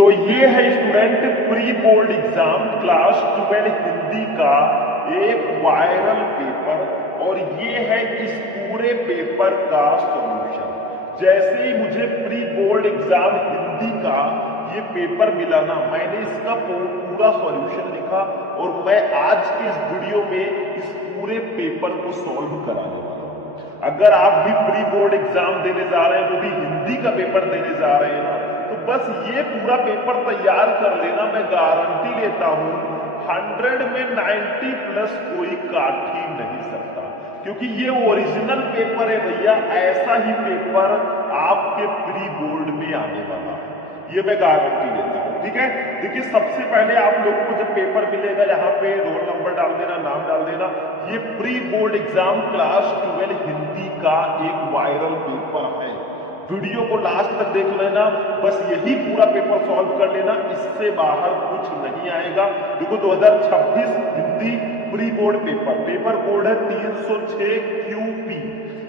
तो ये है student pre board exam class 12 Hindi का एक वायरल पेपर और ये है इस पूरे पेपर का सॉल्यूशन। जैसे ही मुझे प्री बोर्ड एग्जाम हिंदी का ये पेपर मिला ना, मैंने इसका पूरा सॉल्यूशन लिखा और मैं आज के इस वीडियो में इस पूरे पेपर को सॉल्व कराने वाला हूं। अगर आप भी प्री बोर्ड एग्जाम देने जा रहे हैं, वो भी हिंदी का पेपर देने जा रहे हैं ना, तो बस ये पूरा पेपर तैयार कर लेना। मैं गारंटी लेता हूं 100 में 90 प्लस कोई काट ही नहीं सकता, क्योंकि ये ओरिजिनल पेपर है भैया। ऐसा ही पेपर आपके प्री बोर्ड में आने वाला है, ये मैं गारंटी देता हूं। ठीक है, देखिए सबसे पहले आप लोगों को जब पेपर मिलेगा, यहाँ पे रोल नंबर डाल देना, नाम डाल देना। ये pre board exam class 12 Hindi का एक वायरल पेपर है। वीडियो को लास्ट तक देख लेना, बस यही पूरा पेपर सॉल्व कर लेना, इससे बाहर कुछ नहीं आएगा। देखो 2026 Hindi pre board paper code है 306 QP।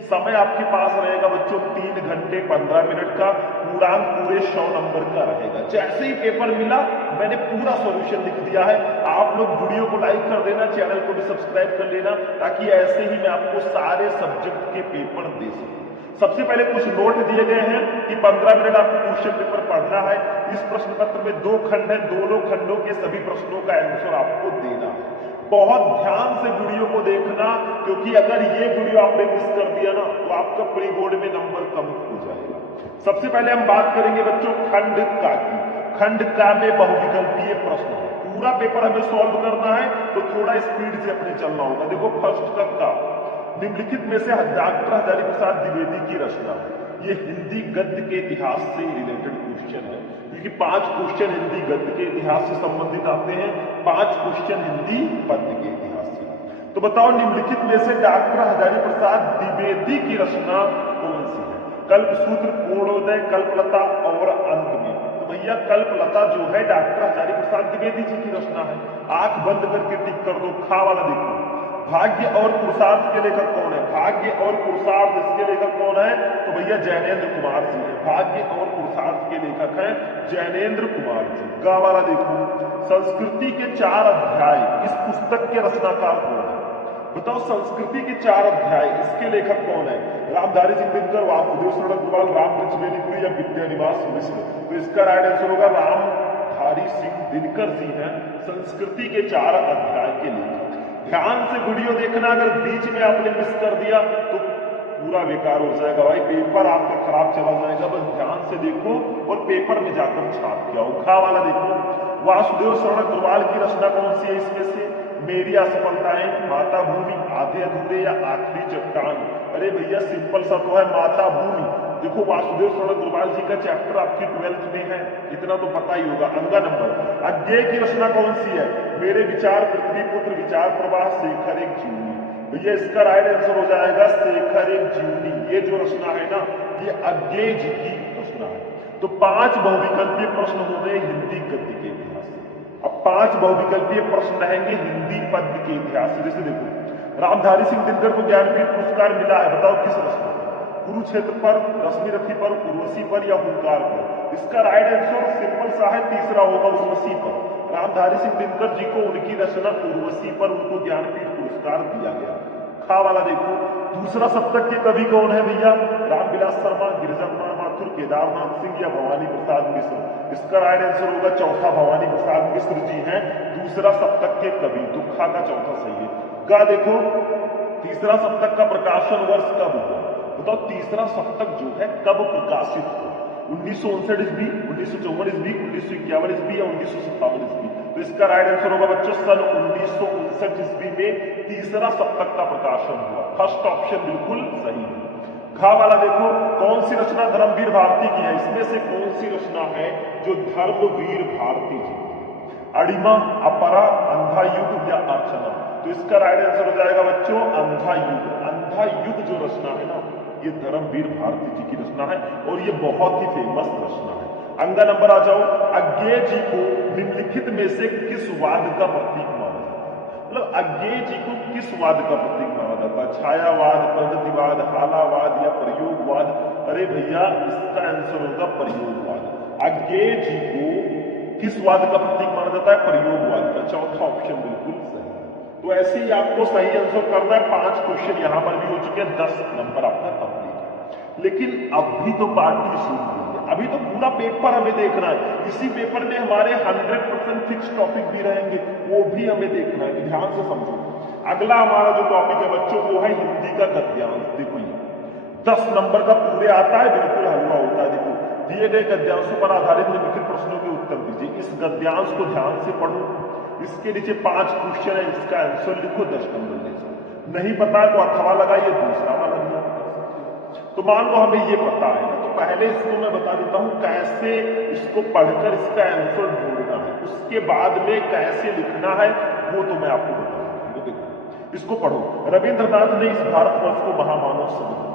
समय आपके पास रहेगा बच्चों 3 घंटे 15 मिनट का। पूर्णांक पूरे 100 नंबर का रहेगा। जैसे ही पेपर मिला मैंने पूरा सॉल्यूशन लिख दिया है। आप लोग वीडियो को लाइक कर देना, चैनल को भी सब्सक्राइब कर लेना, ताकि ऐसे ही मैं आपको सारे सब्जेक्ट के पेपर दे सकूं। सबसे पहले कुछ नोट दिए गए हैं कि 15 मिनट आपको क्वेश्चन पेपर पढ़ना है। इस प्रश्न पत्र में 2 खंड है, दोनों खंडों के सभी प्रश्नों का आंसर आपको देना है। बहुत ध्यान से वीडियो को देखना, क्योंकि अगर ये वीडियो आपने मिस कर दिया ना, तो आपका प्री बोर्ड में नंबर कम हो जाएगा। सबसे पहले हम बात करेंगे बच्चों खंड का की। खंड का में बहुविकल्पीय प्रश्न है। पूरा पेपर हमें सॉल्व करना है, तो थोड़ा स्पीड से अपने चलना होगा। देखो फर्स्ट का निम्नलिखित में से डॉक्टर हजारी प्रसाद द्विवेदी की रचना, ये हिंदी गद्य के इतिहास से रिलेटेड क्वेश्चन है, क्योंकि 5 क्वेश्चन हिंदी गद्य के इतिहास से संबंधित आते हैं, 5 क्वेश्चन हिंदी पद्य के इतिहास से। तो बताओ निम्नलिखित में से डॉक्टर हजारी प्रसाद द्विवेदी की रचना कौन सी है? कल्पसूत्र, पूर्णोदय, कल्पलता और अंत में। तो भैया कल्पलता जो है डॉक्टर हजारी प्रसाद द्विवेदी जी की रचना है। आंख बंद करके टिक कर दो, खा वाला देखो। भाग्य और पुरुषार्थ के लेखक कौन है? भाग्य और पुरुषार्थ इसके लेखक कौन है? तो भैया जैनेन्द्र कुमार जी है। भाग्य और पुरुषार्थ के लेखक हैं जैनेन्द्र कुमार जी। गा वाला देखो। संस्कृति के 4 अध्याय, इस पुस्तक के रचनाकार कौन है? बताओ संस्कृति के 4 अध्याय, इसके लेखक कौन है? रामधारी सिंह दिनकर, वासुदेव शरण अग्रवाल, रामवृक्ष बेनीपुरी या विद्यानिवास मिश्र? तो इसका राइट आंसर होगा रामधारी सिंह दिनकर जी हैं संस्कृति के 4 अध्याय के लेखक। ध्यान से वीडियो देखना, अगर बीच में आपने मिस कर दिया तो पूरा बेकार हो जाएगा भाई, पेपर आपका खराब चला जाएगा। बस ध्यान से देखो और पेपर में जाकर छाप के आओ। खा वाला देखो। वासुदेव शरण अग्रवाल की रचना कौन सी है इसमें से? मेरी असफलताएं, माता भूमि, आधे अधूरे या आखिरी चट्टान? अरे भैया सिंपल सा तो है माता भूमि। देखो वासुदेव शरण अग्रवाल जी का चैप्टर आपकी 12th में है, इतना तो पता ही होगा। अंगा नंबर। अज्ञेय की रचना कौन सी है? मेरे विचार, पृथ्वी पुत्र, विचार प्रवाह, शेखर एक जीवनी। भैया इसका राइट आंसर हो जाएगा शेखर एक जीवनी। ये जो रचना है ना, ये अज्ञेय जी की रचना है। तो 5 बहुविकल्पीय प्रश्न हो गए हिंदी गद्य के इतिहास से। अब 5 बहुविकल्पीय प्रश्न रहेंगे हिंदी पद्य के इतिहास से। जैसे देखो रामधारी सिंह दिनकर को ज्ञानपीठ पुरस्कार मिला है, बताओ किस रचना पर? कुरुक्षेत्र पर, रश्मि रथी पर, उर्वशी पर या हुंकार पर? इसका राइट आंसर सिंपल सा है, तीसरा होगा उर्वशी पर। रामधारी सिंह दिनकर जी को उनकी रचना उर्वशी पर उनको ज्ञानपीठ पुरस्कार दिया गया। खा वाला देखो। दूसरा सप्तक के कवि कौन है भैया? रामविलास शर्मा, गिरिजा कुमार माथुर, केदारनाथ सिंह या भवानी प्रसाद मिश्र? इसका राइट आंसर होगा चौथा, भवानी प्रसाद मिश्र जी हैं दूसरा सप्तक के कवि। तो खा का चौथा सही है। गा देखो तीसरा सप्तक का प्रकाशन वर्ष कब हुआ? बताओ तीसरा सप्तक जो है कब प्रकाशित हुआ? 1959 ईस्वी, 1954 ईस्वी, 1951 ईस्वी या 1957 ईस्वी? तो इसका राइट आंसर होगा बच्चों सन 1959 ईस्वी में तीसरा सप्तक का प्रकाशन हुआ। फर्स्ट ऑप्शन बिल्कुल सही है। घा वाला देखो। कौन सी रचना धर्मवीर भारती की है? इसमें से कौन सी रचना है जो धर्मवीर भारती जी की? अड़िमा, अपरा, अंधा युग या अर्चना? तो इसका राइट आंसर हो जाएगा बच्चों अंधा युग। अंधा युग जो रचना है ना, ये धर्मवीर भारती जी की रचना है और ये बहुत ही फेमस रचना है। अंगा नंबर आ जाओ। अज्ञेय जी को निम्नलिखित में से किस वाद का प्रतीक माना जाता है? मतलब अज्ञेय जी को किस वाद का प्रतीक माना जाता है? छायावाद, प्रगतिवाद, हालावाद या प्रयोगवाद? अरे भैया इसका आंसर होगा प्रयोगवाद। अज्ञेय जी को किस वाद का प्रतीक माना जाता है? प्रयोगवाद का। चौथा ऑप्शन बिल्कुल सही है। तो ऐसे ही आपको सही आंसर करना है। 5 क्वेश्चन यहां पर भी हो चुके हैं, 10 नंबर आपका कंप्लीट है। लेकिन अभी तो पार्टी शुरू हुई है, अभी तो पूरा पेपर हमें देखना है। इसी पेपर में हमारे 100% फिक्स टॉपिक भी रहेंगे, वो भी हमें देखना है। ध्यान से समझो। अगला हमारा जो टॉपिक है बच्चों वो है हिंदी का गद्यांश। देखो ये 10 नंबर का पूरे आता है, बिल्कुल हलवा होता है। देखो दिए गए गद्यांशों पर आधारित निम्नलिखित प्रश्नों के उत्तर दीजिए। इस गद्यांश को ध्यान से पढ़ो। इसके नीचे 5 क्वेश्चन है, इसका आंसर लिखो, 10 नंबर ले जाओ। नहीं पता है तो अथवा लगाइए, दूसरा वाला भी आप कर सकते हो। तो मान लो हमें ये पता है ना, तो पहले इसको मैं बता देता हूं कैसे इसको पढ़कर इसका आंसर ढूंढना है, उसके बाद में कैसे लिखना है वो तो मैं आपको बताऊंगा। देखो इसको पढ़ो। रविंद्रनाथ ने इस भारतवर्ष को महामानव शब्द,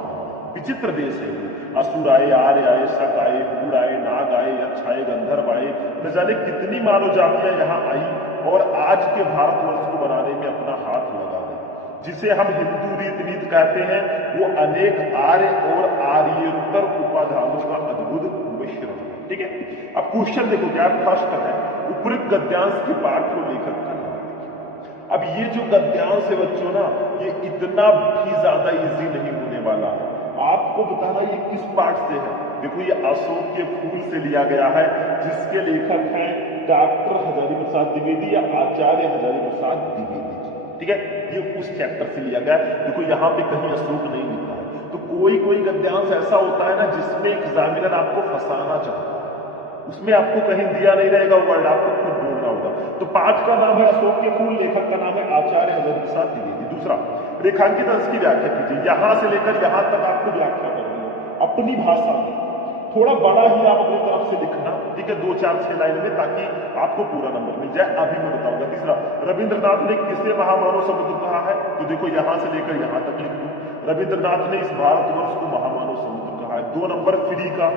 विचित्र देश है वो, असुर आए, आर्य आए, शक आए, हूर आए, नाग आए, यक्ष आए, गंधर्व आए, न जाने कितनी मानव जातियां यहाँ आई और आज के भारतवर्ष को बनाने में अपना हाथ लगा है। जिसे हम हिंदू रीत नीत कहते हैं वो अनेक आर्य और आर्येतर उपाधानों का अद्भुत मिश्रण है। ठीक है, अब क्वेश्चन देखो क्या फर्स्ट है, उपयुक्त गद्यांश के पाठ को लेखक का नाम। अब ये जो गद्यांश है बच्चों ना, ये इतना भी ज्यादा इजी नहीं होने वाला है। आपको बताना ये किस पाठ से है। देखो ये अशोक के फूल से लिया गया है, जिसके लेखक हैं डॉक्टर हजारी प्रसाद द्विवेदी या आचार्य हजारी प्रसाद द्विवेदी। ठीक है, ये उस चैप्टर से लिया गया है। देखो यहाँ पे कहीं अशोक नहीं लिखा है। तो कोई कोई गद्यांश ऐसा होता है ना जिसमें एग्जामिनर आपको फंसाना चाहता है, उसमें आपको कहीं दिया नहीं रहेगा वर्ड, आपको खुद ढूंढना होगा। तो पाठ का नाम है अशोक के फूल, लेखक का नाम है आचार्य हजारी प्रसाद द्विवेदी। दूसरा, रेखांकित अंश की व्याख्या कीजिए। यहां से लेकर यहां तक आपको व्याख्या करनी है अपनी भाषा में, थोड़ा बड़ा ही आप अपनी तरफ से लिखना। ठीक है, 2 4 6 लाइन में, ताकि आपको पूरा नंबर मिल जाए। अभी मैं बताऊंगा। तीसरा, रविंद्रनाथ ने किसे महामानव समुद्र कहा है? तो देखो यहां से लेकर यहां तक लिख दो। रविंद्रनाथ ने इस भारतवर्ष को महामानव समुद्र कहा है। 2 नंबर फ्री का,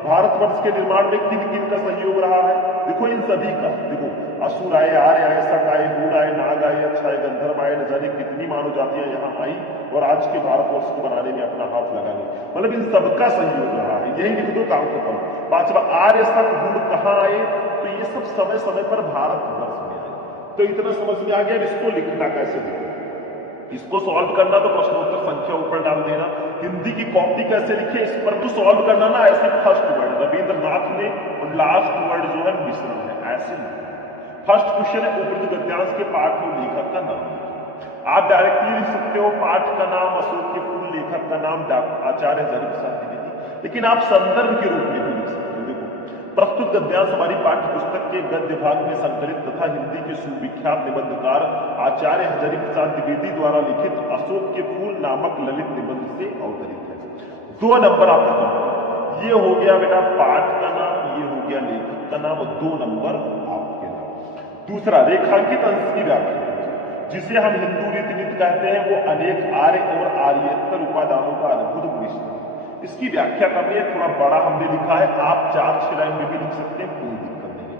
भारतवर्ष के निर्माण में किन किन का सहयोग रहा है? देखो इन सभी का। देखो असुर आए, आर्य आए, शक आए, हूर आए, नाग आए, यक्ष आए, गंधर्व आए, न जाने कितनी मानव जातियां यहाँ आई और आज के भारतवर्ष को बनाने में अपना हाथ लगा ली। मतलब इन सबका सहयोग रहा है। यही लिख दो, काम खत्म। 5वां, आर्य शक हूर कहाँ आए? तो ये सब समय समय पर भारतवर्ष में आए। तो इतना समझ में आ गया। इसको लिखना कैसे देखो, इसको सॉल्व करना तो प्रश्नोत्तर संख्या ऊपर डाल देना। हिंदी की कॉपी कैसे लिखे इस पर तो सॉल्व करना ना, ऐसे फर्स्ट वर्ड रविंद्रनाथ ने और लास्ट वर्ड जो है मिश्रण है, ऐसे नहीं। फर्स्ट क्वेश्चन है उपयुक्त गद्यांश के पाठ और लेखक का नाम। आप डायरेक्टली लिख सकते हो पाठ का नाम अशोक के फूल, लेखक का नाम आचार्य हजारी प्रसाद द्विवेदी, लेकिन आप संदर्भ के रूप में भी लिख सकते हो। देखो प्रस्तुत गद्यांश हमारी पाठ्य पुस्तक के गद्य भाग में संकलित तथा हिंदी के सुविख्यात निबंधकार आचार्य हजारी प्रसाद द्विवेदी द्वारा लिखित अशोक के फूल नामक ललित निबंध से अवतरित है। 2 नंबर आपका कंप्लीट। ये हो गया बेटा पाठ का नाम, ये हो गया लेखक का नाम, 2 नंबर आपके नाम। दूसरा, रेखांकित अंश की व्याख्या, जिसे हम हिंदू रीति नीति कहते हैं वो अनेक आर्य और आर्येतर उपादानों का अद्भुत मिश्रण। इसकी व्याख्या करनी है, थोड़ा बड़ा हमने लिखा है, आप 4 6 लाइन में भी लिख सकते हैं, कोई दिक्कत नहीं।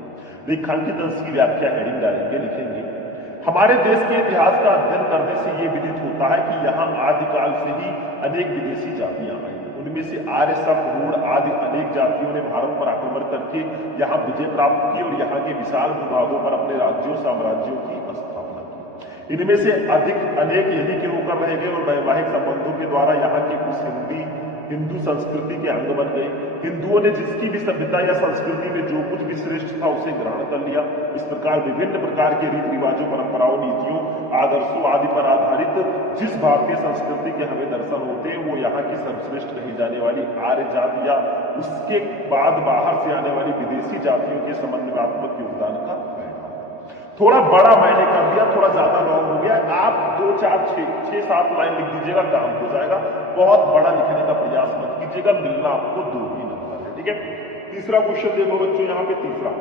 रेखांकित अंश की व्याख्या हेडिंग डालेंगे, लिखेंगे हमारे देश के इतिहास का अध्ययन करने से ये विदित होता है कि यहाँ आदिकाल से ही अनेक विदेशी जातियां आई। उनमें से आर्य, शक, हूण आदि अनेक जातियों ने भारत पर आक्रमण करके यहाँ विजय प्राप्त की और यहाँ के विशाल भूभागों पर अपने राज्यों साम्राज्यों की स्थापना की। इनमें से अधिक अनेक यही के होकर रह गए और वैवाहिक संबंधों के द्वारा यहाँ की कुछ हिंदू संस्कृति के अंग बन गए। हिंदुओं ने जिसकी भी सभ्यता या संस्कृति में जो कुछ भी श्रेष्ठ था उसे ग्रहण कर लिया। इस प्रकार विभिन्न प्रकार के रीति रिवाजों, परंपराओं, नीतियों, आदर्शों आदि पर आधारित जिस भारतीय संस्कृति के हमें दर्शन होते हैं वो यहाँ की सर्वश्रेष्ठ कही जाने वाली आर्य जाति या उसके बाद बाहर से आने वाली विदेशी जातियों के समन्वयात्मक योगदान का थोड़ा बड़ा मैंने कर दिया, थोड़ा ज्यादा लॉन्ग हो गया। आप 2 4 6 7 लाइन लिख दीजिएगा, काम हो जाएगा। बहुत बड़ा लिखने का प्रयास मत कीजिएगा, मिलना आपको 2 ही नंबर है। ठीक है, तीसरा क्वेश्चन देखो बच्चों, यहाँ पे तीसरा,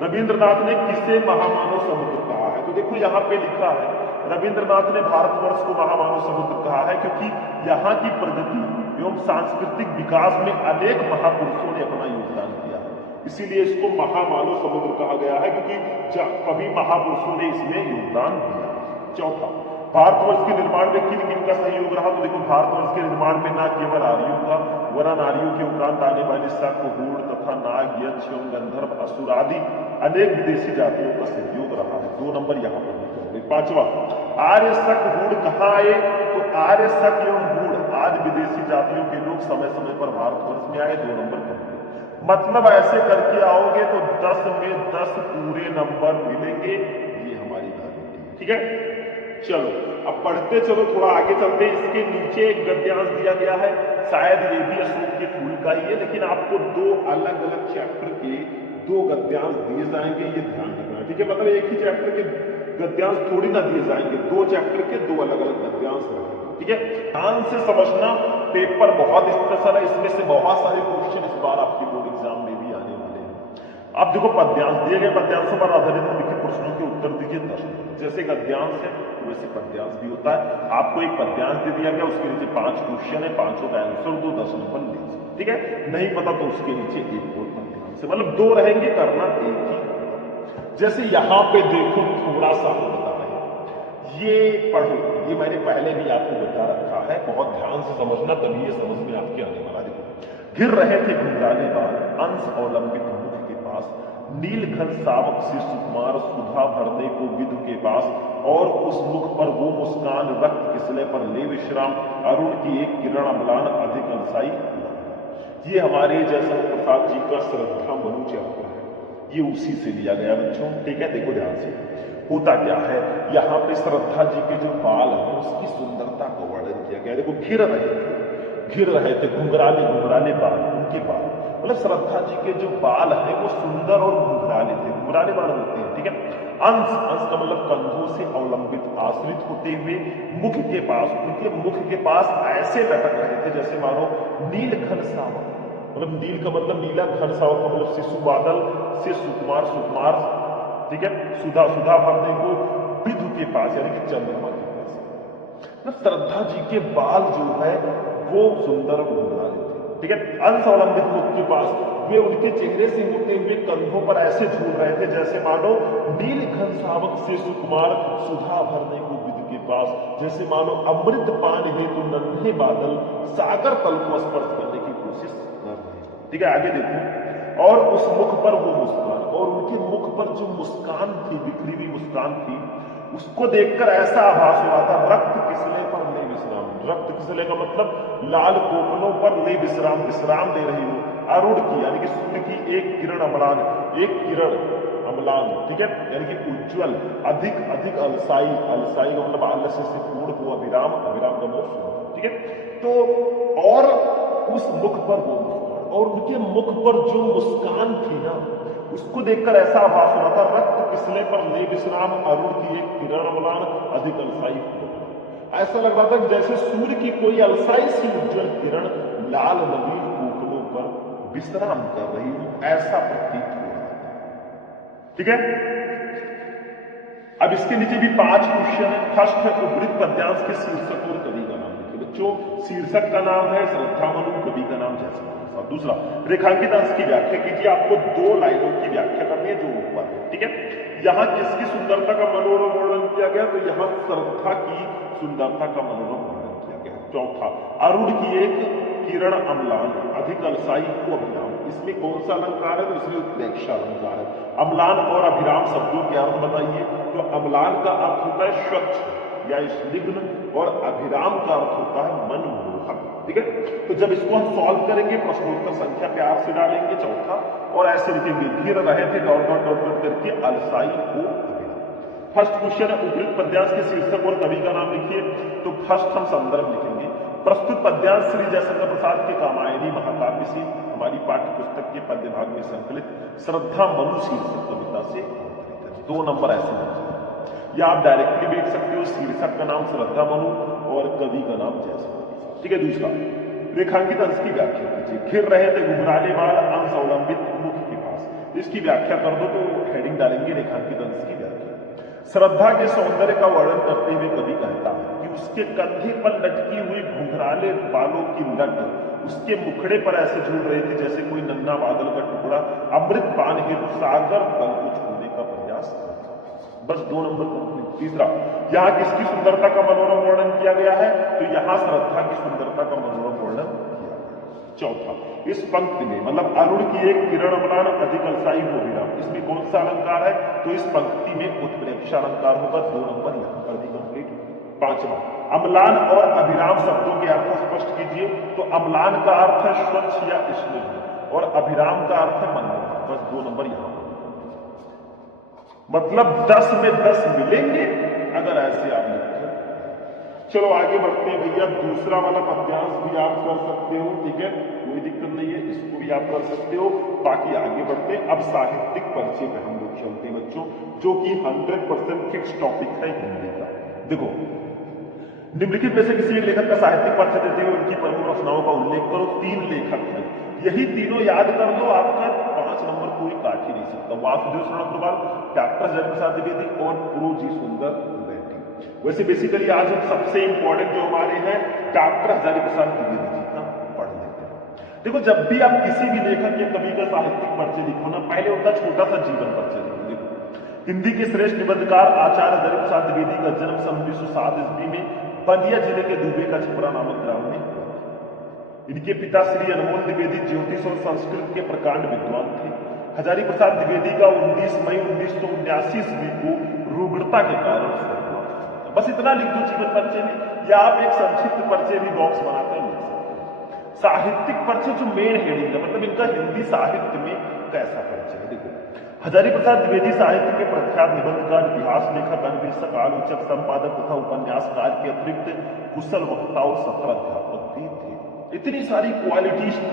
रविंद्रनाथ ने किसे महामानव समुद्र कहा है? तो देखो यहाँ पे लिखा है रविंद्रनाथ ने भारतवर्ष को महामानव समुद्र कहा है क्योंकि यहाँ की प्रगति एवं सांस्कृतिक विकास में अनेक महापुरुषों ने अपना योगदान किया है, इसीलिए इसको महामानव समुद्र कहा गया है क्योंकि सभी महापुरुषों ने इसमें योगदान दिया। चौथा, भारतवर्ष के निर्माण में किन किन का सहयोग रहा? तो देखो भारतवर्ष के निर्माण में ना केवल आर्यों का वरन आर्यों के उपरांत आने वाली शक, हूण तथा नाग, यक्ष एवं गंधर्व, असुर आदि अनेक विदेशी जातियों का सहयोग रहा है। 2 नंबर यहाँ पर लिखेंगे। 5वां, आर्य शक हूण कहाँ आए? तो आर्य शक एवं हूण आदि विदेशी जातियों के लोग समय समय पर भारतवर्ष में आए। 2 नंबर कंप्लीट। मतलब ऐसे करके आओगे तो 10 में 10 पूरे नंबर मिलेंगे। ये हमारी गारंटी है, ठीक है। चलो अब पढ़ते चलो, थोड़ा आगे चलते। इसके नीचे एक गद्यांश दिया गया है, शायद ये भी अशोक के फूल का ही है, लेकिन आपको 2 अलग अलग चैप्टर के 2 गद्यांश दिए जाएंगे, ये ध्यान रखना, ठीक है। मतलब एक ही चैप्टर के गद्यांश थोड़ी ना दिए जाएंगे, 2 चैप्टर के 2 अलग अलग गद्यांश रहेंगे, ठीक है। ध्यान से समझना, पेपर बहुत स्पेशल है, इसमें से बहुत सारे क्वेश्चन इस बार आपके बोर्ड एग्जाम में भी आने वाले हैं। अब देखो पद्यांश दिए गए, पद्यांशों पर आधारित लिखे प्रश्नों के उत्तर दीजिए 10। जैसे गद्यांश है वैसे पद्यांश भी होता है। आपको एक पद्यांश दे दिया गया, उसके नीचे 5 क्वेश्चन है, 5 का आंसर दो, 10 नंबर लीजिए, ठीक है। नहीं पता तो उसके नीचे एक और पद्यांश है, मतलब 2 रहेंगे, करना एक ही। जैसे यहां पे देखो, थोड़ा सा बता रहे हैं, ये पढ़ो, ये मैंने पहले भी आपको बता रखा है, बहुत ध्यान से समझना, तभी ये समझ में आपके आने वाला। देखो, घिर रहे थे घुंघराले बाल, अंश अवलंबित मुख के पास, नीलघन सावक से सुकुमार, सुधा भरने को विधु के पास, और उस मुख पर वो मुस्कान, रक्त किसले पर ले विश्राम, अरुण की एक किरण अम्लान, अधिक अलसाई। ये हमारे जयशंकर प्रसाद जी का श्रद्धा मनु चैप्टर है, ये उसी से लिया गया बच्चों, ठीक है। देखो ध्यान से, होता क्या है, यहाँ पे श्रद्धा जी के जो बाल हैं उसकी सुंदरता का वर्णन किया गया। देखो, घिर रहे थे घुंघराले घुंघराले बाल, उनके बाल, मतलब श्रद्धा जी के जो बाल हैं वो सुंदर और घुंघराले थे, घुंघराले बाल होते हैं, ठीक है। अंश का मतलब कंधों से अवलंबित, आश्रित होते हुए, मुख के पास, उनके मुख के पास ऐसे लटक रहे थे जैसे मानो नील घन सावक, मतलब नील का मतलब नीला, घन सावक का मतलब शिशु बादल से सुकुमार, सुकुमार, ठीक है, सुधा, सुधा भरने को विधु के पास, यानी कि चंद्रमा के पास। मतलब श्रद्धा जी के बाल जो है वो सुंदर घुंघराले थे, ठीक है। अंश अवलंबित मुख के पास, वे उनके चेहरे से होते हुए कंधों पर ऐसे झूल रहे थे जैसे मानो नील घन सावक से सुकुमार, सुधा भरने को विधु के पास, जैसे मानो अमृत पान हेतु नन्हे बादल सागर तल को स्पर्श करने की कोशिश कर रहे हैं, ठीक है। आगे देखो, और उस मुख पर वो मुस्कान, और उनके मुख पर जो मुस्कान थी, बिखरी हुई मुस्कान थी, उसको देखकर ऐसा आभास हो रहा था, रक्त किसले पर ले विश्राम। रक्त किसले का मतलब लाल कोपलों पर ले विश्राम, विश्राम ले रही हो, अरुण की, यानी कि सूर्य की एक किरण अम्लान, एक किरण अम्लान, ठीक है, यानी कि उज्जवल, अधिक अधिक अलसाई, अलसाई का मतलब आलस्य से पूर्ण को, अभिराम, अभिराम का मतलब सूर्य, ठीक है। तो और उस मुख पर वो मुस्कान, और उनके मुख पर जो मुस्कान थी ना, उसको देखकर ऐसा आभास हो रहा था, रक्त किसले पर ले विश्राम, अरुण की एक किरण अम्लान, अधिक अलसाई। ऐसा लग रहा था कि जैसे सूर्य की कोई अलसाई सी उज्जवल किरण लाल नवीन कोपलों पर विश्राम कर रही हो, ऐसा प्रतीत हो रहा था, ठीक है। अब इसके नीचे भी 5 क्वेश्चन है। फर्स्ट है, उद्धृत पद्यांश के शीर्षक और कवि का नाम लिखिए। बच्चों, शीर्षक का नाम है श्रद्धा मनु, कवि का नाम जयशंकर प्रसाद। दूसरा, रेखांकित अंश की व्याख्या कीजिए। आपको 2 लाइनों की व्याख्या करनी है जो ऊपर है, ठीक है। यहाँ किसकी सुंदरता का मनोरम वर्णन किया गया? तो यहाँ श्रद्धा की सुंदरता का मनोरम वर्णन किया गया। चौथा, अरुण की एक किरण अम्लान, अधिक अलसाई को अभिराम। इसमें कौन सा अलंकार है? तो इसमें उत्प्रेक्षा अलंकार है। अम्लान और अभिराम शब्दों के अर्थ बताइए। तो अम्लान का अर्थ होता है स्वच्छ या स्निग्ध, और अभिराम का अर्थ होता है मनमोहक, ठीक है। तो जब इसको हम सॉल्व करेंगे, प्रश्नोत्तर संख्या प्यार से डालेंगे, चौथा, और ऐसे लिखेंगे, घिर रहे थे डॉट डॉट डॉट डॉट करके अलसाई को अभिराम। फर्स्ट क्वेश्चन है, उद्धृत पद्यांश के शीर्षक और कवि का नाम लिखिए। तो फर्स्ट हम संदर्भ लिखेंगे। प्रस्तुत पद्यांश श्री जयशंकर प्रसाद के कामायनी महाकाव्य से, हमारी पाठ्य पुस्तक के पद्य भाग में संकलित श्रद्धा मनु शीर्षक कविता से 2 नंबर ऐसे मिल जाए, या आप डायरेक्टली देख सकते हो, शीर्षक का नाम श्रद्धा मनु और कवि का नाम जयशंकर, ठीक है। दूसरा, रेखांकित अंश की व्याख्या कीजिए। घिर रहे थे घुंघराले बाल, अंश अवलंबित मुख के पास। इसकी व्याख्या कर दो, तो हेडिंग डालेंगे रेखांकित अंश की व्याख्या। श्रद्धा के सौंदर्य का वर्णन करते हुए कवि कहता है कि उसके कंधे पर लटकी हुई घुंघराले बालों की लट उसके मुखड़े पर ऐसे झूल रही थी जैसे कोई नन्हा बादल का टुकड़ा अमृत पान हेतु सागर तल को छूने का प्रयास करता। बस 2 नंबर कंप्लीट। तीसरा, यहाँ किसकी सुंदरता का मनोरम वर्णन किया गया है? तो यहाँ श्रद्धा की सुंदरता का मनोरम वर्णन किया गया। चौथा, इस पंक्ति में मतलब अरुण की एक किरण अम्लान अधिक अलसाई हो विराम, इसमें कौन सा अलंकार है? तो इस पंक्ति में उत्प्रेक्षा अलंकार होगा। 2 नंबर यहाँ पर भी कंप्लीट। पांचवा, अम्लान और अभिराम शब्दों के अर्थ स्पष्ट कीजिए। तो अम्लान का अर्थ है स्वच्छ या स्निग्ध और अभिराम का अर्थ है मनोहर। बस 2 नंबर यहाँ पर। मतलब 10 में 10 मिलेंगे अगर ऐसे आप लिखते। चलो आगे बढ़ते हैं भैया। दूसरा वाला पद्यांश भी आप कर सकते हो, ठीक है, कोई दिक्कत नहीं है, इसको भी आप कर सकते हो। बाकी आगे बढ़ते हैं। अब साहित्यिक परिचय पे हम लोग चलते हैं बच्चों, जो कि 100% फिक्स टॉपिक है हिंदी का। देखो, निम्नलिखित में से किसी एक लेखक का साहित्यिक परिचय देते हुए उनकी प्रमुख रचनाओं का उल्लेख करो। 3 लेखक हैं, यही तीनों याद कर लो, आपका 5 नंबर कोई काट ही नहीं सकता। वासुदेव शरण अग्रवाल, डॉक्टर जयंत प्रसाद द्विवेदी और प्रोजी सुंदर रेड्डी। वैसे बेसिकली आज हम सबसे इंपॉर्टेंट जो हमारे हैं डॉक्टर हजारी प्रसाद द्विवेदी जी का पढ़ लेते हैं। देखो, जब भी आप किसी भी लेखक या कवि का साहित्यिक परिचय लिखो ना, पहले उनका छोटा सा जीवन परिचय लिखो। देखो, हिंदी के श्रेष्ठ निबंधकार आचार्य हजारी प्रसाद द्विवेदी का जन्म सन 1907 ईस्वी में बलिया जिले के दुबे का छपरा नामक ग्राम में हुआ। इनके पिता श्री अनमोल द्विवेदी ज्योतिष और संस्कृत के प्रकांड विद्वान थे। हजारी प्रसाद द्विवेदी का 19 मई 1979 ईस्वी को रुग्णता के कारण स्वर्गवास हुआ। बस इतना लिख दो जीवन परिचय में, या आप एक संक्षिप्त परिचय भी बॉक्स बनाकर लिख सकते हैं। साहित्यिक परिचय जो मेन हेडिंग है, मतलब इनका हिंदी साहित्य में कैसा परिचय है। देखो, हजारी प्रसाद द्विवेदी साहित्य के प्रख्यात निबंधकार, इतिहास लेखक, अन्वेषक, आलोचक, संपादक तथा उपन्यासकार के अतिरिक्त कुशल वक्ता और सफल अध्यापक भी थे। इतनी सारी क्वालिटीज थी,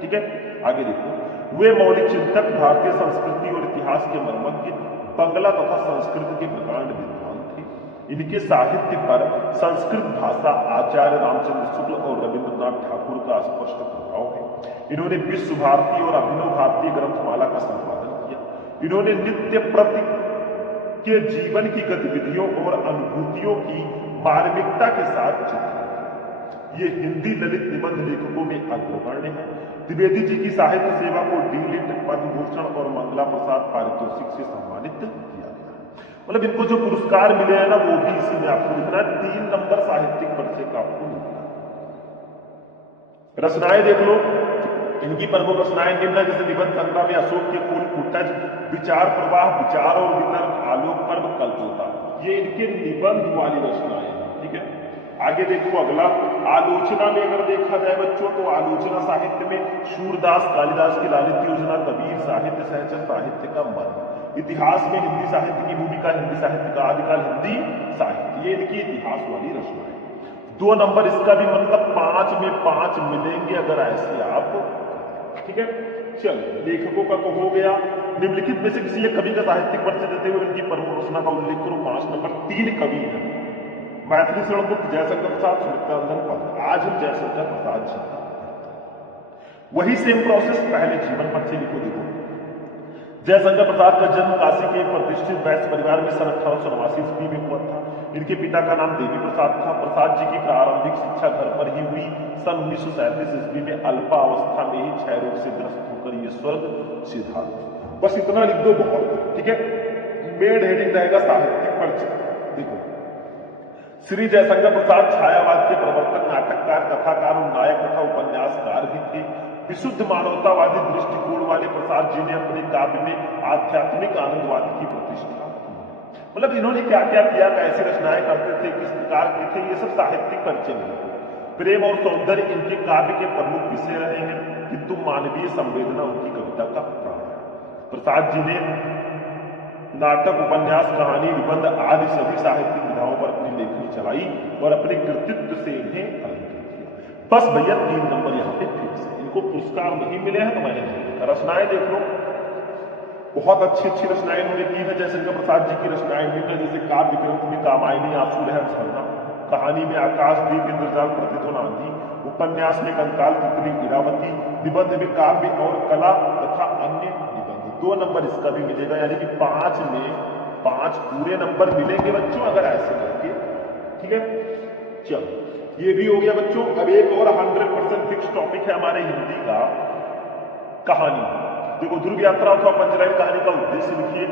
ठीक है। आगे देखो, वे मौलिक चिंतक, भारतीय संस्कृति और इतिहास के मर्मज्ञ, बंगला तथा संस्कृत के प्रकांड विद्वान थे। इनके साहित्य पर संस्कृत भाषा, आचार्य रामचंद्र शुक्ल और रविंद्रनाथ ठाकुर का स्पष्ट प्रभाव है। इन्होंने विश्व भारती और अभिनव भारतीय ग्रंथमाला का संपादन किया। इन्होंने नित्य प्रति के जीवन की गतिविधियों और अनुभूतियों की मार्मिकता के साथ चित्रण किया। ये हिंदी ललित निबंध लेखकों में अग्रगण्य है। द्विवेदी जी की साहित्य सेवा को डी.लिट, पद्म भूषण और मंगला प्रसाद पारितोषिक से सम्मानित किया गया। मतलब इनको जो पुरस्कार मिले हैं ना, वो भी इसी में आपको लिखना है। 3 नंबर साहित्यिक परिचय का आपको लिखना है। रचनाएं देख लो, इनकी प्रमुख रचनाएं निम्न, जैसे निबंध संग्रह में अशोक के फूल, कुटज, विचार प्रवाह, विचार और वितर्क, आलोक पर्व, कल्पोता, ये इनके निबंध वाली रचनाएं हैं, ठीक है। आगे देखो अगला, आलोचना में अगर देखा जाए बच्चों, तो आलोचना साहित्य में सूरदास, कालिदास की लालित्य योजना, कबीर, साहित्य सहचर, साहित्य का मर्म। इतिहास में हिंदी साहित्य की भूमिका, हिंदी साहित्य का आदिकाल, हिंदी साहित्य, ये इनकी इतिहास वाली रचना है। 2 नंबर इसका भी, मतलब 5 में 5 मिलेंगे अगर ऐसे आप, ठीक है। चलो, लेखकों का तो हो गया। निम्नलिखित में से किसी एक कवि का साहित्यिक परिचय देते हुए उनकी प्रमुख रचना का उल्लेख करो। 5 नंबर। 3 कवि हैं, मैथिली शरण गुप्त, जयशंकर प्रसाद, सुमित्रा नंदन पंत। आज हम जयशंकर प्रसाद जी का, वही सेम प्रोसेस, पहले जीवन परिचय लिखो। देखो, जयशंकर प्रसाद का जन्म काशी के एक प्रतिष्ठित वैश्य परिवार में सन 1889 ईस्वी में हुआ था। इनके पिता का नाम देवी प्रसाद था। प्रसाद जी की प्रारंभिक शिक्षा घर पर ही हुई। सन 1937 ईस्वी में अल्पावस्था में ही क्षय रोग से ग्रस्त होकर ये स्वर्ग सिधार। बस इतना लिख दो, बहुत, ठीक है। मेन हेडिंग रहेगा साहित्यिक परिचय। देखो, श्री जयशंकर प्रसाद छायावाद के प्रवर्तक, नाटककार, कथाकार और नायक तथा उपन्यासकार भी थे। विशुद्ध मानवतावादी दृष्टिकोण वाले प्रसाद जी ने अपने काव्य में आध्यात्मिक आनंदवाद की प्रतिष्ठा, मतलब इन्होंने क्या क्या किया, कैसी रचनाएं करते थे, किस प्रकार के थे, ये सब साहित्यिक परिचय में। प्रेम और सौंदर्य इनके काव्य के प्रमुख विषय रहे हैं, किंतु मानवीय संवेदना उनकी कविता का प्राण है। प्रसाद जी ने नाटक, उपन्यास, कहानी, निबंध आदि सभी साहित्यिक विधाओं पर अपनी लेखनी चलाई और अपने कृतित्व से इन्हें अलंकृत किया। बस भैया 3 नंबर यहाँ पे फिक्स है। इनको पुरस्कार नहीं मिले हैं तो मैंने नहीं लिखा। रचनाएं देख लो, बहुत अच्छी अच्छी रचनाएं उन्होंने की है। जयशंकर प्रसाद जी की रचनाएं निम्न, जैसे काव्य ग्रंथ में कामायनी, आंसू लहर झरना, कहानी में आकाशदीप, इंद्रजाल, प्रतिध्वनि आंधी, उपन्यास में कंकाल, तितली, इरावती, निबंध में काव्य और कला तथा अन्य निबंध। 2 नंबर इसका भी मिलेगा, यानी कि 5 में 5 पूरे नंबर मिलेंगे बच्चों अगर ऐसे करके, ठीक है। चलो, ये भी हो गया बच्चों। अब एक और 100% फिक्स टॉपिक है हमारे हिंदी का, कहानी। देखो, ध्रुव यात्रा अथवा पंचरायण कहानी का उद्देश्य लिखिए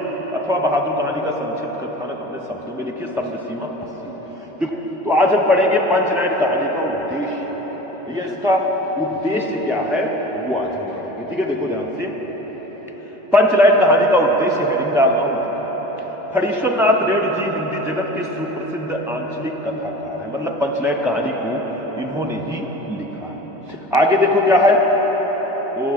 अथवा बहादुर कहानी का संक्षिप्त कथानक अपने शब्दों में लिखिए। शब्द सीमा 80। तो आज हम पढ़ेंगे पंचलाइन कहानी का उद्देश्य। ये इसका उद्देश्य क्या है वो आज हम पढ़ेंगे। ठीक है, देखो ध्यान से। पंचलाइन कहानी का उद्देश्य हेडिंग डाल रहा हूं। फणीश्वरनाथ रेड जी हिंदी जगत के सुप्रसिद्ध आंचलिक कथाकार है, मतलब पंचलाइन कहानी को इन्होंने ही लिखा है। आगे देखो क्या है, वो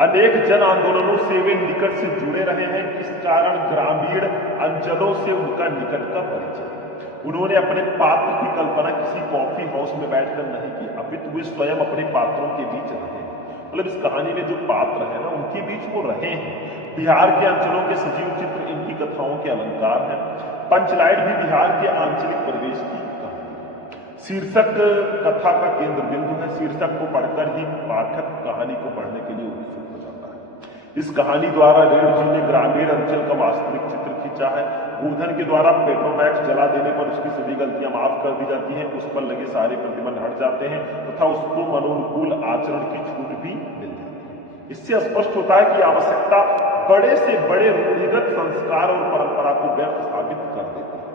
अनेक जन आंदोलनों से वे निकट से जुड़े रहे हैं, इस कारण ग्रामीण अंचलों से उनका निकट का परिचय। उन्होंने अपने पात्र की कल्पना किसी कॉफी हाउस में बैठकर नहीं की, अपितु वे स्वयं अपने पात्रों के बीच रहे। मतलब इस कहानी में जो पात्र है ना, उनके बीच वो रहे हैं। बिहार के अंचलों के सजीव चित्र इनकी कथाओं के अलंकार हैं। पंचलाइन भी बिहार के आंचलिक प्रदेश की कहानी। शीर्षक कथा का केंद्र बिंदु है। शीर्षक को पढ़कर ही पाठक कहानी को पढ़ने के लिए उत्सुक हो जाता है। इस कहानी द्वारा रेड जी ने ग्रामीण अंचल का वास्तविक चित्र खींचा है। गोधन के द्वारा पेट्रोमैक्स जला देने पर उसकी सभी गलतियां माफ कर दी जाती हैं, उस पर लगे सारे प्रतिबंध हट जाते हैं तथा उसको मनोनुकूल आचरण की छूट भी मिल जाती है। इससे स्पष्ट होता है कि आवश्यकता बड़े से बड़े रूढ़िगत संस्कार और परंपरा को व्यर्थ साबित कर देती है।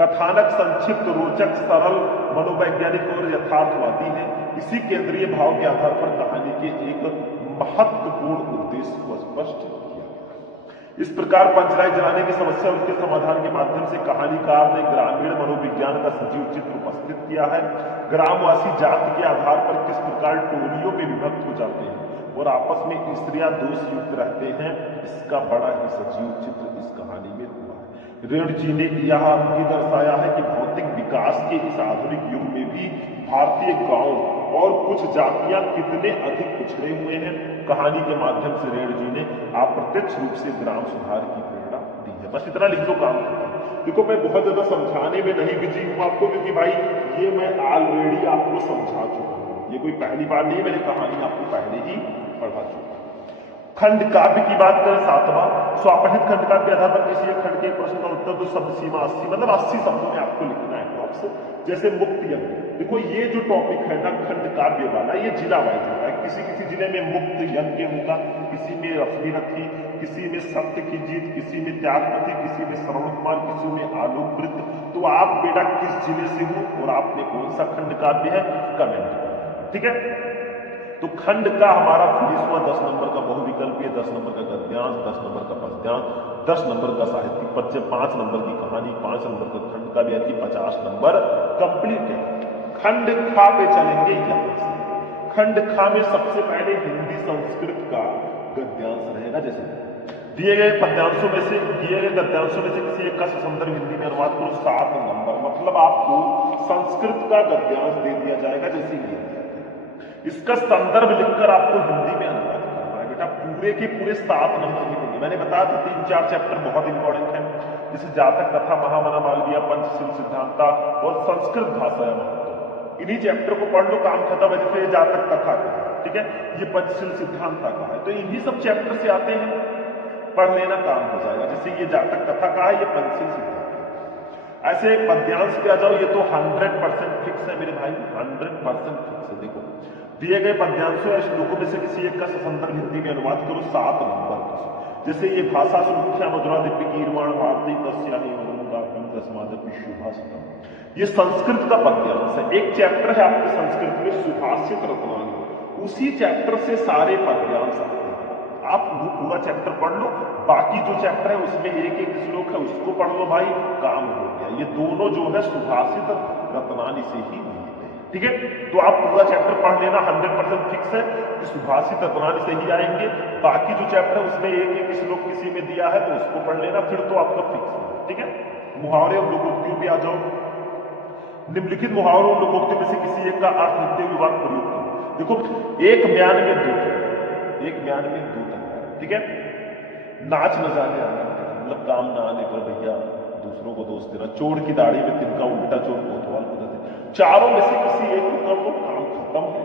कथानक संक्षिप्त, रोचक, सरल, मनोवैज्ञानिक और यथार्थवादी है। इसी केंद्रीय भाव के आधार पर कहानी के एक महत्वपूर्ण उद्देश्य को स्पष्ट किया गया। इस प्रकार पंचलाइन जलाने की समस्या और उसके समाधान के माध्यम से कहानीकार ने ग्रामीण मनोविज्ञान का सजीव चित्र उपस्थित किया है। ग्रामवासी जाति के आधार पर किस प्रकार टोलियों में विभक्त हो जाते हैं और आपस में स्त्रियां दोष युक्त रहते हैं, इसका बड़ा ही सजीव चित्र इस कहानी में हुआ है। रेड जी ने यह भी दर्शाया है कि भौतिक विकास के इस आधुनिक युग में भी भारतीय गांव और कुछ जातियां कितने अधिक पिछड़े हुए हैं। कहानी के माध्यम से रेड जी ने अप्रत्यक्ष रूप से ग्राम सुधार की प्रेरणा दी है। बस इतना लिख दो, काम खत्म। देखो मैं बहुत ज्यादा समझाने में नहीं बिजी हूं आपको, क्योंकि भाई ये मैं ऑलरेडी आपको समझा चुका हूं। ये कोई पहली बार नहीं, मैंने कहानी आपको पहले ही पढ़ा चुका। खंड काव्य की बात करें, 7वां स्वापठित खंड काव्य के आधार पर किसी एक खंड के प्रश्न का उत्तर तो शब्द सीमा 80, मतलब 80 शब्दों में आपको लिखना है टॉप्स। जैसे मुक्त यज्ञ, देखो ये जो टॉपिक है ना खंड काव्य वाला, ये जिला वाइज होता है। किसी किसी जिले में मुक्त यज्ञ होगा, किसी में रश्मि रथी, किसी में सत्य की जीत, किसी में त्यागपति, किसी में श्रवण कुमार, किसी में आलोक वृत्त। तो आप बेटा किस जिले से हो और आपने कौन सा खंड काव्य है कमेंट, ठीक है। तो खंड का हमारा फिनिश हुआ 10 नंबर का बहुविकल्पीय, 10 नंबर का गद्यांश, 10 नंबर का पद्यांश, 10 नंबर का साहित्यिक परिचय, 5 नंबर की कहानी, 5 नंबर का खंड का व्यक्ति, 50 नंबर कंप्लीट है। खंड खा पे चलेंगे यहां से। खंड खा में सबसे पहले हिंदी संस्कृत का गद्यांश रहेगा। जैसे दिए गए पद्यांशों में से, दिए गए गद्यांशों में से किसी एक का संदर्भ हिंदी में अनुवाद करो, 7 नंबर, मतलब आपको संस्कृत का गद्यांश दे दिया जाएगा। जैसे ये इसका संदर्भ लिखकर आपको हिंदी में अनुवाद करना है बेटा। पूरे के पूरे 7 नंबर की होंगे। मैंने बताया था 3-4 चैप्टर बहुत इंपॉर्टेंट है, जैसे जातक कथा, महामना मालवीय, पंचशील सिद्धांता और संस्कृत भाषा महत्व। इन्हीं चैप्टर को पढ़ लो, काम खत्म है। जैसे जातक कथा का है, ठीक है, ये पंचशील सिद्धांता का है, तो इन्हीं सब चैप्टर से आते हैं, पढ़ लेना काम हो जाएगा। जैसे ये जातक कथा का है, ये पंचशील सिद्धांत। ऐसे पद्यांश पे आ जाओ, ये तो 100% फिक्स है मेरे भाई, 100% फिक्स है। देखो दिए गए पद्यांशों या श्लोकों में से किसी एक का संदर्भ हिंदी में अनुवाद करो, 7 नंबर का। जैसे ये भाषा सुमुख्या मधुरा दिव्य कीर्वाण भारती तस्यामी मधुरा दसमादपि सुभाषितम, ये संस्कृत का पद्यांश है। एक चैप्टर है आपके संस्कृत में सुभाषित रत्नानी, उसी चैप्टर से सारे पद्यांश आते हैं। आप वो पूरा चैप्टर पढ़ लो, बाकी जो चैप्टर है उसमें एक एक श्लोक है, उसको पढ़ लो भाई, काम हो गया। ये दोनों जो है सुभाषित रत्नानी से ही मिले, ठीक है। तो आप पूरा चैप्टर पढ़ लेना, 100% फिक्स है कि सुभाषित रत्नानी से ही आएंगे। बाकी जो चैप्टर है उसमें एक एक श्लोक किसी में दिया है तो उसको पढ़ लेना, फिर तो आपका फिक्स है, ठीक है। मुहावरे और लोकोक्तियों पे आ जाओ। निम्नलिखित मुहावरों और लोकोक्तियों में से किसी एक का अर्थ लिखते हुए वाक्य प्रयोग करो। देखो एक बयान में 2 तलवार, एक बयान में 2 तलवार, ठीक है। नाच न जाने आने, मतलब काम ना आने पर भैया दूसरों को दोष देना। चोर की दाढ़ी में तिनका, उल्टा चोर कोतवाल को देते। चारों में से किसी एक को कर लो, काम खत्म है।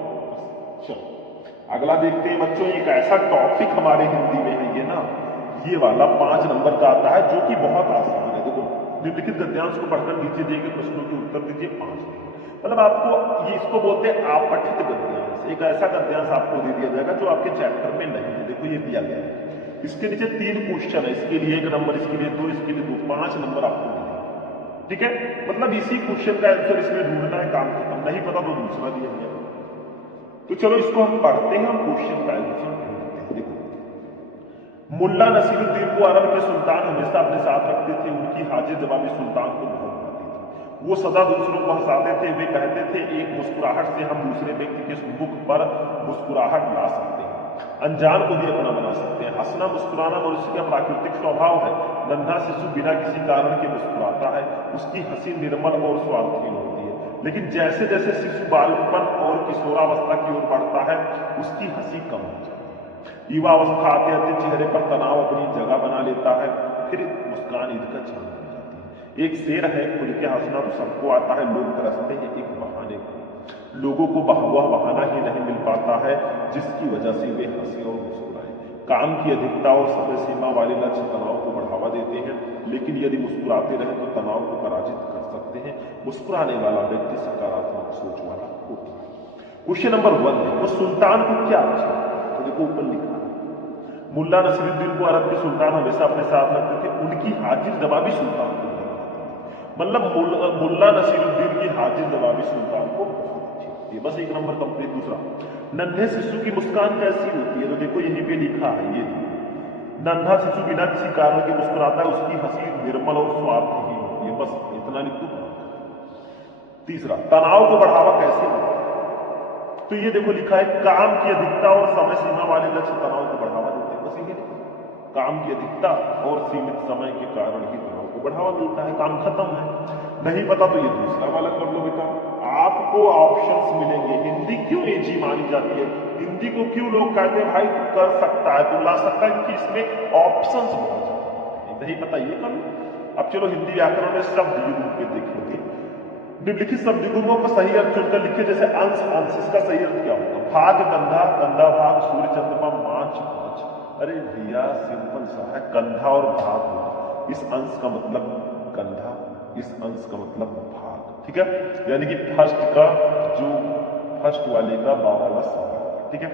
चलो अगला देखते हैं बच्चों। एक ऐसा टॉपिक हमारे हिंदी में है ये ना, ये वाला 5 नंबर का आता है, जो कि बहुत आसान है। देखो निम्नलिखित गद्यांश को पढ़कर नीचे दिए गए प्रश्नों के उत्तर दीजिए 5। मतलब आपको ये, इसको बोलते हैं आपठित गद्यांश। एक ऐसा गद्यांश आपको दे दिया जाएगा जो आपके चैप्टर में नहीं है। देखो ये दिया गया है, इसके नीचे 3 क्वेश्चन है, इसके लिए 1 नंबर, इसके लिए 2, इसके लिए 2, 5 नंबर आपको मिलेंगे। ठीक है, मतलब इसी क्वेश्चन का आंसर इसमें ढूंढना है, काम खत्म। नहीं पता तो दूसरा दिया गया। तो चलो इसको हम पढ़ते हैं, हम क्वेश्चन का आंसर ढूंढते हैं। देखो, मुल्ला नसीरुद्दीन को अरब के सुल्तान हमेशा अपने साथ रखते थे, उनकी हाजिर जवाबी सुल्तान को बहुत भाती थी। वो सदा दूसरों को हंसाते थे। वे कहते थे, एक मुस्कुराहट से हम दूसरे व्यक्ति के मुख पर मुस्कुराहट ला सकते हैं, अनजान को भी अपना बना सकते हैं। हंसना मुस्कुराना मनुष्य का प्राकृतिक स्वभाव है। नन्हा शिशु बिना किसी कारण के मुस्कुराता है, उसकी हंसी निर्मल और स्वार्थहीन होती है। लेकिन जैसे जैसे शिशु बालपन और किशोरावस्था की ओर बढ़ता है, उसकी हंसी कम हो जाती है। युवावस्था आते आते चेहरे पर तनाव अपनी जगह बना लेता है, फिर मुस्कान ईद का चांद हो जाती है। एक शेर है, खुल के हंसना तो सबको आता है, लोग तरसते हैं एक बहाने को। लोगों को वह बहाना ही नहीं मिल पाता है जिसकी वजह से वे हंसे और मुस्कुराए। काम की अधिकता और समय सीमा वाले लक्ष्य तनाव को बढ़ावा देते हैं, लेकिन यदि मुस्कुराते रहे तो तनाव को पराजित कर सकते हैं। मुस्कुराने वाला व्यक्ति सकारात्मक सोच वाला होता है। क्वेश्चन नंबर 1 देखो, सुल्तान को क्या अच्छा? तो देखो ऊपर लिखा है, मुल्ला नसीरुद्दीन को अरब के सुल्तान हमेशा अपने साथ रखते थे, उनकी हाजिर जवाबी सुल्तान को, मतलब मुल्ला नसीरुद्दीन की हाजिर जवाबी सुल्तान को ये बस 1 नंबर कंप्लीट। दूसरा, नन्हे शिशु की मुस्कान कैसी होती है? तो देखो यहीं पे लिखा है, ये नन्हा शिशु बिना किसी कारण के मुस्कुराता है, उसकी हंसी निर्मल और स्वार्थहीन होती है। बस इतना लिख दो। तीसरा, तनाव को बढ़ावा कैसे मिलता है? तो ये देखो लिखा है, काम की अधिकता और समय सीमा वाले लक्ष्य तनाव को बढ़ावा देते हैं। बस यही काम की अधिकता और सीमित समय के कारण ही तनाव को बढ़ावा मिलता है। काम खत्म है। नहीं पता तो ये दूसरा वाला कर लो बेटा, आपको ऑप्शंस मिलेंगे। हिंदी क्यों इजी मानी जाती है? हिंदी को क्यों लोग कहते हैं भाई तू कर सकता है, तू ला सकता है, क्योंकि इसमें ऑप्शंस बहुत ज्यादा है। नहीं पता ये कर लो। अब चलो हिंदी व्याकरण में शब्द युग्म पे देखेंगे। निम्नलिखित शब्द युग्मों का सही अर्थ चुनकर लिखिए। जैसे अंश अंश, इसका सही अर्थ क्या होगा? भाग कंधा, कंधा भाग, सूर्य चंद्रमा मांच पांच। अरे भैया सिंपल सा है, कंधा और भाग होगा। इस अंश का मतलब कंधा, इस अंश का मतलब भाग। ठीक है, यानी कि फर्स्ट का जो फर्स्ट वाले का बा वाला सवाल। ठीक है,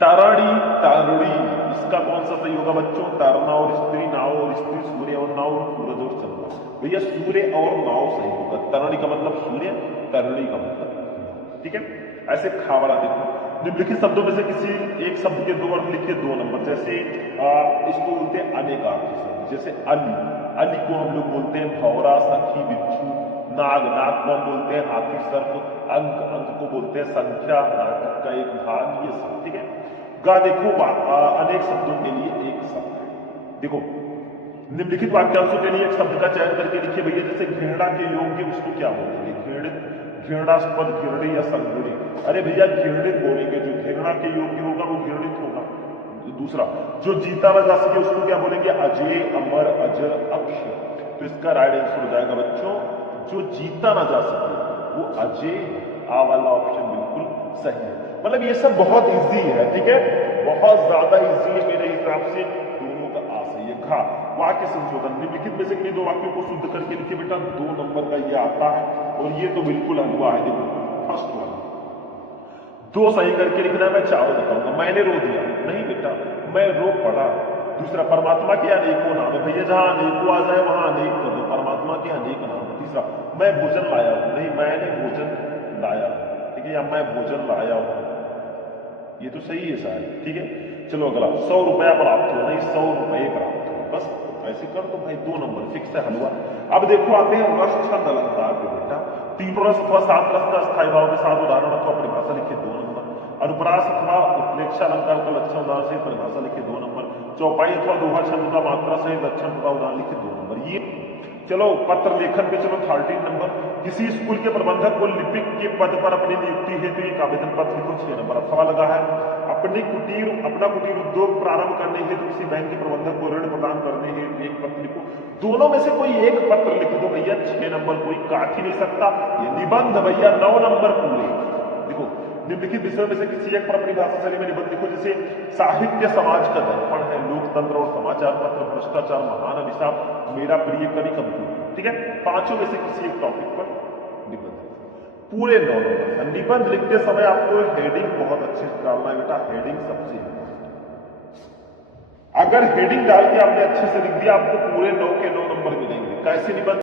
ताराड़ी तारुड़ी, इसका कौन सा सही होगा बच्चों? तारना और स्त्री, नाव और स्त्री, सूर्य और नाव, सूरज और चंद्रमा। भैया सूर्य और नाव सही होगा। ताराड़ी का मतलब सूर्य, तारुड़ी का मतलब। ठीक है, ऐसे खावड़ा देखो, निम्नलिखित शब्दों में से किसी एक शब्द के 2 अर्थ लिखिए, 2 नंबर। जैसे इसको बोलते हैं अनेकार्थी शब्द, जैसे अली, अली को हम लोग बोलते हैं भौरा, सखी, बिच्छू। नाग, नाग को हम बोलते हैं हाथी, सर्प। अंक, अंक को बोलते हैं संख्या, नाटक का एक भाग, ये सब। ठीक है, गा देखो अनेक शब्दों के लिए एक शब्द है। देखो निम्नलिखित वाक्यांशों के लिए एक शब्द का चयन करके लिखिए भैया। जैसे घृणा के योग्य उसको क्या बोलेंगे? घृणित, घृणास्पद, घृणी या संघृणी। अरे भैया घृणित बोलेंगे, जो घृणा के योग्य होगा वो घृणित होगा। दूसरा, जो जीता न जा सके उसको क्या बोलेंगे? अजय, अमर, अजर, अक्षय। तो इसका राइट आंसर हो जाएगा बच्चों, जो जीता ना जा सके वो अजय। आ वाला ऑप्शन बिल्कुल सही है। मतलब ये सब बहुत इजी है। ठीक है, बहुत ज्यादा इजी है मेरे हिसाब से। दोनों का आ सही है। घा, वाक्य संशोधन, निम्नलिखित में से किन्हीं 2 वाक्यों को शुद्ध करके लिखिए बेटा। 2 नंबर का ये आता है, और ये तो बिल्कुल हलवा है। देखो फर्स्ट वाला 2 सही करके लिखना है। मैं 4 बताऊंगा। मैंने रो दिया, नहीं बेटा, मैं रो पड़ा। दूसरा, परमात्मा के अनेकों नाम है। भैया जहां अनेकों आ जाए वहां अनेक कर दो, परमात्मा के अनेक नाम है। तीसरा, मैं भोजन लाया हूं, नहीं मैंने भोजन लाया। ठीक है, या मैं भोजन लाया हूं, ये तो सही है शायद। ठीक है, चलो अगला, 100 रुपया प्राप्त हो, नहीं 100 रुपये प्राप्त हो। बस ऐसे कर तो भाई 2 नंबर फिक्स है, हलवा। अब देखो आते हैं रस, छंद, अलंकार पे बेटा। 3 रस अथवा 7 रस का स्थायी भाव के साथ उदाहरण अथवा परिभाषा लिखिए, 2 नंबर। अनुप्रास अथवा उत्प्रेक्षा अलंकार का लक्षण उदाहरण सहित परिभाषा लिखिए, 2 नंबर। चौपाई अथवा दोहा छंद का मात्रा सहित लक्षण तथा उदाहरण लिखिए, 2 नंबर। ये चलो पत्र लेखन पे चलो 13 नंबर। किसी स्कूल के प्रबंधक को लिपिक के पद पर अपनी नियुक्ति हेतु एक आवेदन पत्र लिखो, 6 नंबर। अथवा लगा है, अपना कुटीर उद्योग प्रारंभ करने हेतु किसी बैंक के प्रबंधक को ऋण प्रदान करने हेतु एक पत्र लिखो। दोनों में से कोई एक पत्र लिख दो भैया, 6 नंबर कोई काट ही नहीं सकता। ये निबंध भैया 9 नंबर पूरे। देखो निम्नलिखित विषयों में से किसी एक पर अपनी भाषा शैली में निबंध लिखो। जैसे साहित्य समाज का दर्पण है, लोकतंत्र और समाचार पत्र, भ्रष्टाचार, महान अभिशाप, मेरा प्रिय कवि कंप्यूटर। ठीक है, 5 में से किसी एक टॉपिक पर निबंध पूरे 9 नंबर। निबंध लिखते समय आपको हेडिंग बहुत अच्छे से डालना है बेटा, हेडिंग सबसे अगर हेडिंग डाल के आपने अच्छे से लिख दिया आपको पूरे 9 के 9 नंबर मिलेंगे। कैसे निबंध